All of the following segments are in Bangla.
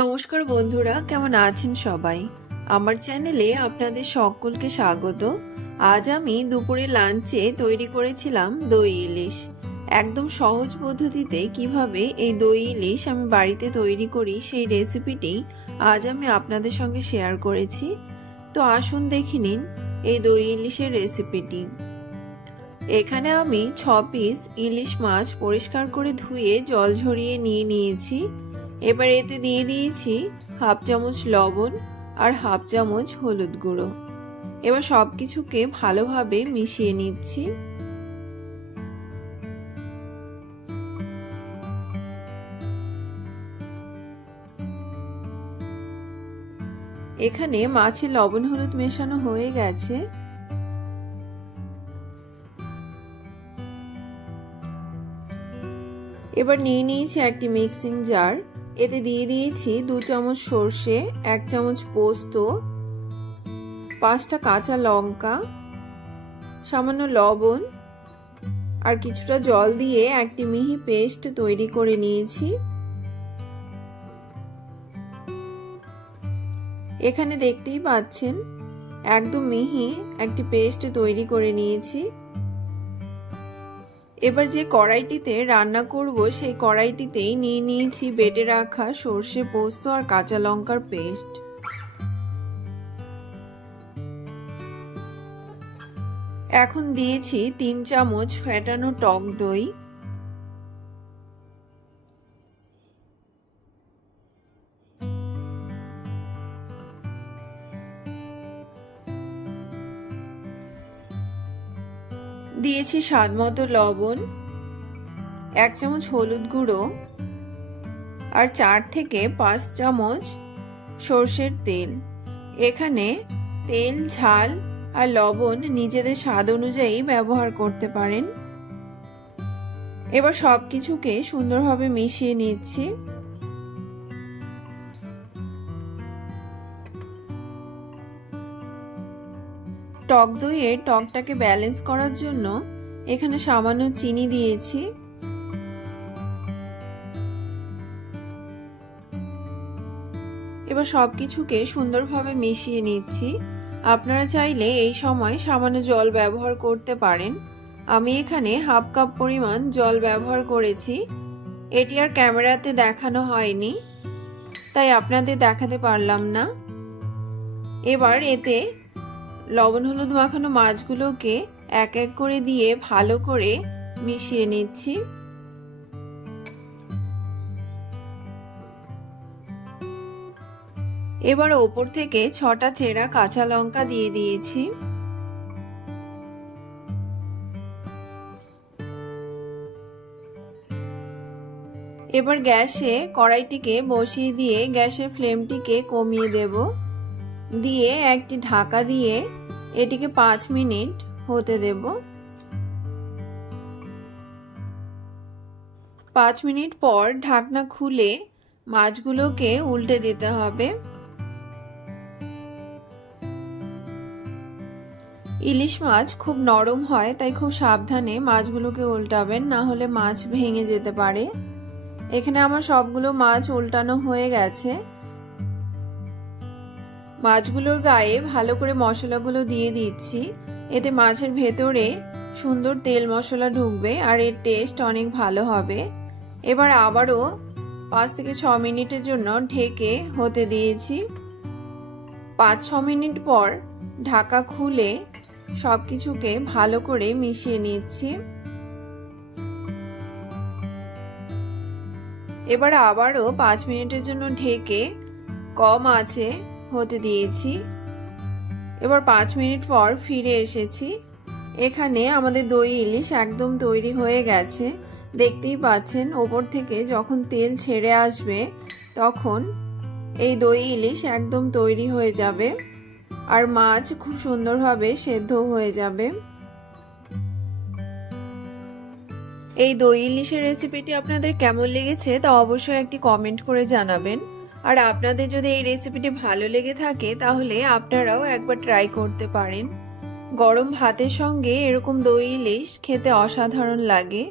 নমস্কার বন্ধুরা, কেমন আছেন সবাই? আমার চ্যানেলে আপনাদের সকলকে স্বাগত। আজ আমি দুপুরে লাঞ্চে তৈরি করেছিলাম দই ইলিশ। একদম সহজ পদ্ধতিতে কিভাবে এই দই ইলিশ আমি বাড়িতে তৈরি করি সেই রেসিপিটি আজ আমি আপনাদের সঙ্গে শেয়ার করেছি। তো আসুন দেখে নিন এই দই ইলিশের রেসিপিটি। এখানে আমি 6 পিস ইলিশ মাছ পরিষ্কার করে ধুয়ে জল ঝরিয়ে নিয়েছি। এবার এতে দিয়ে দিয়েছি হাফ চামচ লবণ আর হাফ চামচ হলুদ গুঁড়ো। এবার সবকিছুকে ভালোভাবে মিশিয়ে নিচ্ছি। এখানে মাছে লবণ হলুদ মেশানো হয়ে গেছে। এবার নিয়ে নিয়েছি একটি মিক্সিং জার। এতে দিয়ে দিয়েছি 2 চামচ সর্ষে, 1 চামচ পোস্ত, 5টা কাঁচা লঙ্কা, সামান্য লবণ আর কিছুটা জল দিয়ে একটি মিহি পেস্ট তৈরি করে নিয়েছি। এখানে দেখতেই পাচ্ছেন একদম মিহি একটি পেস্ট তৈরি করে নিয়েছি। এবার যে কড়াইটিতে রান্না করব সেই কড়াইটিতেই নিয়ে নিয়েছি বেটে রাখা সর্ষে, পোস্ত আর কাঁচা লঙ্কার পেস্ট। এখন দিয়েছি 3 চামচ ফেটানো টক দই। দিয়েছি স্বাদমতো লবণ, 1 চামচ হলুদ গুঁড়ো আর 4 থেকে 5 চামচ সর্ষের তেল। এখানে তেল, ঝাল আর লবণ নিজেদের স্বাদ অনুযায়ী ব্যবহার করতে পারেন। এবার সবকিছুকে সুন্দরভাবে মিশিয়ে নিচ্ছি। টক দইয়ের টকটাকে ব্যালেন্স করার জন্য এখানে সামান্য চিনি দিয়েছি। এবার সবকিছুকে সুন্দরভাবে মিশিয়ে নিচ্ছি। আপনারা চাইলে এই সময় সামান্য জল ব্যবহার করতে পারেন। আমি এখানে হাফ কাপ পরিমাণ জল ব্যবহার করেছি। এটি আর ক্যামেরাতে দেখানো হয়নি, তাই আপনাদের দেখাতে পারলাম না। এবার এতে লবণ হলুদ মাখানো মাছগুলোকে এক এক করে দিয়ে ভালো করে মিশিয়ে নিচ্ছি। এবার ওপর থেকে 6টা চেরা কাঁচা লঙ্কা দিয়ে দিয়েছি। এবার গ্যাসে কড়াইটিকে বসিয়ে দিয়ে গ্যাসের ফ্লেমটিকে কমিয়ে দেব। দিয়ে একটি ঢাকা দিয়ে এটিকে 5 মিনিট হতে দেব। 5 মিনিট পর ঢাকনা খুলে মাছগুলোকে উল্টে দিতে হবে। ইলিশ মাছ খুব নরম হয়, তাই খুব সাবধানে মাছগুলোকে উল্টাবেন, না হলে মাছ ভেঙে যেতে পারে। এখানে আমার সবগুলো মাছ উল্টানো হয়ে গেছে। মাছগুলোর গায়ে ভালো করে মশলাগুলো দিয়ে দিচ্ছি। এতে মাছের ভেতরে সুন্দর তেল মশলা ঢুকবে আর এর টেস্ট অনেক ভালো হবে। এবার আবারও 5 থেকে 6 মিনিটের জন্য ঢেকে হতে দিয়েছি। 5-6 মিনিট পর ঢাকা খুলে সবকিছুকে ভালো করে মিশিয়ে নিচ্ছি। এবার আবারও 5 মিনিটের জন্য ঢেকে কম আঁচে হতে দিয়েছি। এবার 5 মিনিট পর ফিরে এসেছি। এখানে আমাদের দই ইলিশ একদম তৈরি হয়ে গেছে। দেখতেই পাচ্ছেন ওপর থেকে যখন তেল ছেড়ে আসবে তখন এই দই ইলিশ একদম তৈরি হয়ে যাবে আর মাছ খুব সুন্দরভাবে সেদ্ধ হয়ে যাবে। এই দই ইলিশের রেসিপিটি আপনাদের কেমন লেগেছে তা অবশ্যই একটি কমেন্ট করে জানাবেন। আর আপনাদের যদি এই রেসিপিটি ভালো লেগে থাকে তাহলে আপনারাও একবার ট্রাই করতে পারেন। গরম ভাতের সঙ্গে এরকম দই ইলিশ খেতে অসাধারণ লাগে।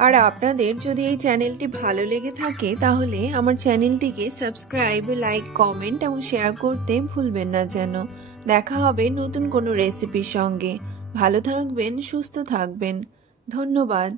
আর আপনাদের যদি এই চ্যানেলটি ভালো লেগে থাকে তাহলে আমার চ্যানেলটিকে সাবস্ক্রাইব, লাইক, কমেন্ট এবং শেয়ার করতে ভুলবেন না যেন। দেখা হবে নতুন কোনো রেসিপির সঙ্গে। ভালো থাকবেন, সুস্থ থাকবেন। ধন্যবাদ।